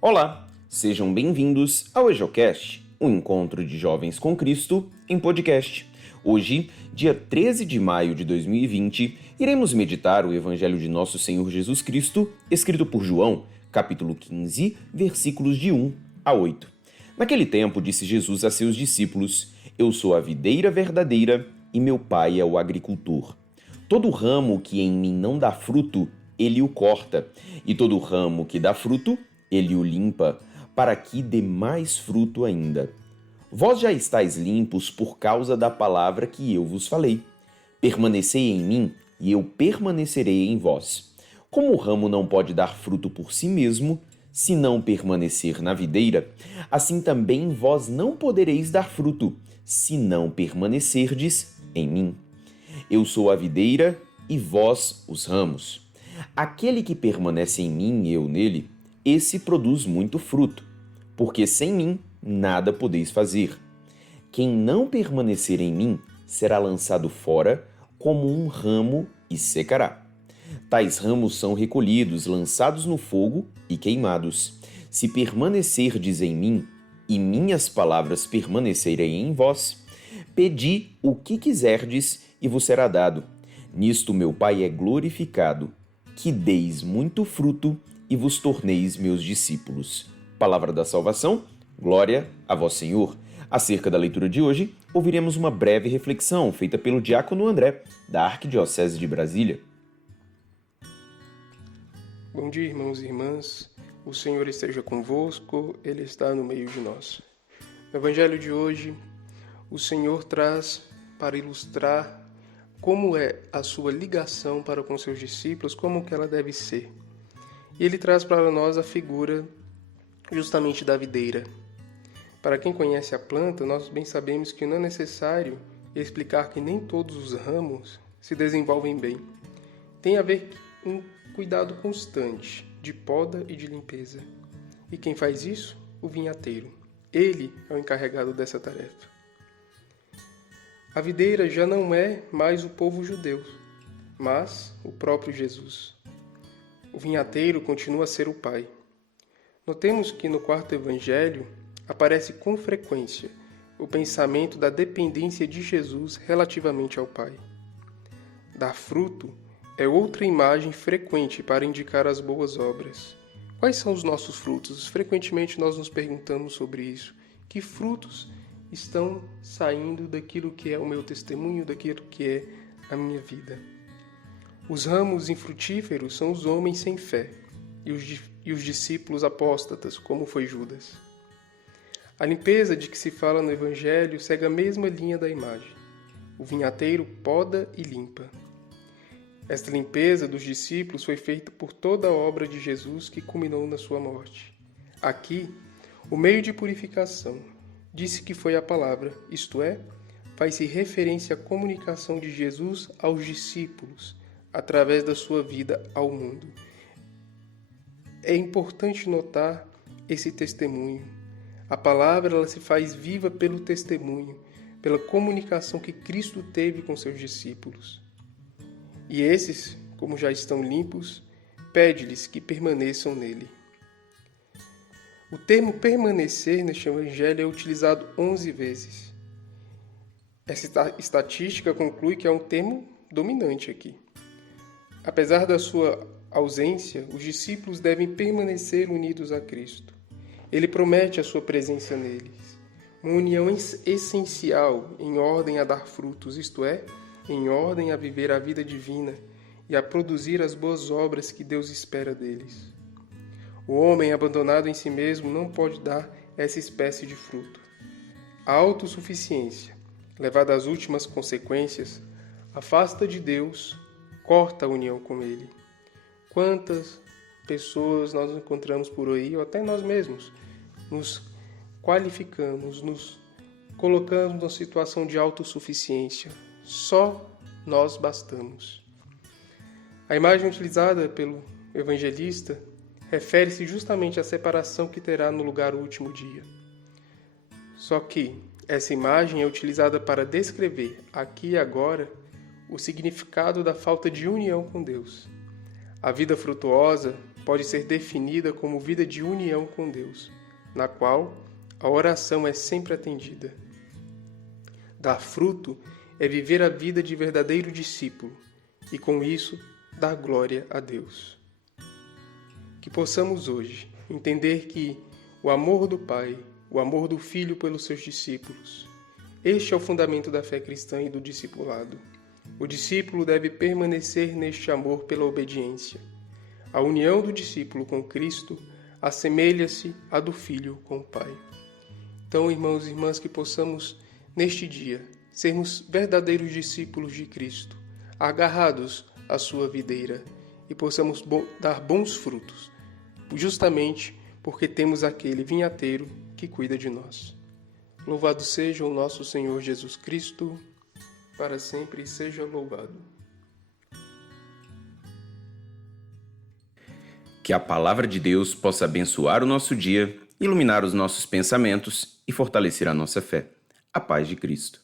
Olá, sejam bem-vindos ao EjoCast, um encontro de jovens com Cristo em podcast. Hoje, dia 13 de maio de 2020, iremos meditar o Evangelho de Nosso Senhor Jesus Cristo, escrito por João, capítulo 15, versículos de 1 a 8. Naquele tempo, disse Jesus a seus discípulos: Eu sou a videira verdadeira e meu Pai é o agricultor. Todo ramo que em mim não dá fruto, ele o corta, e todo ramo que dá fruto, ele o limpa, para que dê mais fruto ainda. Vós já estáis limpos por causa da palavra que eu vos falei. Permanecei em mim, e eu permanecerei em vós. Como o ramo não pode dar fruto por si mesmo, se não permanecer na videira, assim também vós não podereis dar fruto, se não permanecerdes em mim. Eu sou a videira, e vós os ramos. Aquele que permanece em mim e eu nele, esse produz muito fruto, porque sem mim nada podeis fazer. Quem não permanecer em mim será lançado fora como um ramo e secará. Tais ramos são recolhidos, lançados no fogo e queimados. Se permanecerdes em mim e minhas palavras permanecerem em vós, pedi o que quiserdes e vos será dado. Nisto meu Pai é glorificado, que deis muito fruto e vos torneis meus discípulos. Palavra da salvação, glória a vós, Senhor. Acerca da leitura de hoje, ouviremos uma breve reflexão feita pelo diácono André, da Arquidiocese de Brasília. Bom dia, irmãos e irmãs. O Senhor esteja convosco, Ele está no meio de nós. No Evangelho de hoje, o Senhor traz para ilustrar como é a sua ligação para com seus discípulos, como que ela deve ser. E ele traz para nós a figura justamente da videira. Para quem conhece a planta, nós bem sabemos que não é necessário explicar que nem todos os ramos se desenvolvem bem. Tem a ver com um cuidado constante de poda e de limpeza. E quem faz isso? O vinhateiro. Ele é o encarregado dessa tarefa. A videira já não é mais o povo judeu, mas o próprio Jesus. O vinhateiro continua a ser o Pai. Notemos que no quarto evangelho aparece com frequência o pensamento da dependência de Jesus relativamente ao Pai. Dar fruto é outra imagem frequente para indicar as boas obras. Quais são os nossos frutos? Frequentemente nós nos perguntamos sobre isso. Que frutos estão saindo daquilo que é o meu testemunho, daquilo que é a minha vida? Os ramos infrutíferos são os homens sem fé e os discípulos apóstatas, como foi Judas. A limpeza de que se fala no Evangelho segue a mesma linha da imagem. O vinhateiro poda e limpa. Esta limpeza dos discípulos foi feita por toda a obra de Jesus que culminou na sua morte. Aqui, o meio de purificação disse que foi a palavra, isto é, faz-se referência à comunicação de Jesus aos discípulos, através da sua vida ao mundo. É importante notar esse testemunho. A palavra ela se faz viva pelo testemunho, pela comunicação que Cristo teve com seus discípulos. E esses, como já estão limpos, pede-lhes que permaneçam nele. O termo permanecer neste evangelho é utilizado 11 vezes. Essa estatística conclui que é um termo dominante aqui. Apesar da sua ausência, os discípulos devem permanecer unidos a Cristo. Ele promete a sua presença neles, uma união essencial em ordem a dar frutos, isto é, em ordem a viver a vida divina e a produzir as boas obras que Deus espera deles. O homem abandonado em si mesmo não pode dar essa espécie de fruto. A autossuficiência, levada às últimas consequências, afasta de Deus, corta a união com Ele. Quantas pessoas nós encontramos por aí, ou até nós mesmos, nos qualificamos, nos colocamos numa situação de autossuficiência. Só nós bastamos. A imagem utilizada pelo evangelista refere-se justamente à separação que terá no lugar o último dia. Só que essa imagem é utilizada para descrever, aqui e agora, o significado da falta de união com Deus. A vida frutuosa pode ser definida como vida de união com Deus, na qual a oração é sempre atendida. Dar fruto é viver a vida de verdadeiro discípulo e, com isso, dar glória a Deus. Que possamos hoje entender que o amor do Pai, o amor do Filho pelos seus discípulos, este é o fundamento da fé cristã e do discipulado. O discípulo deve permanecer neste amor pela obediência. A união do discípulo com Cristo assemelha-se à do Filho com o Pai. Então, irmãos e irmãs, que possamos, neste dia, sermos verdadeiros discípulos de Cristo, agarrados à sua videira, e possamos dar bons frutos, justamente porque temos aquele vinhateiro que cuida de nós. Louvado seja o nosso Senhor Jesus Cristo, para sempre seja louvado. Que a palavra de Deus possa abençoar o nosso dia, iluminar os nossos pensamentos e fortalecer a nossa fé. A paz de Cristo.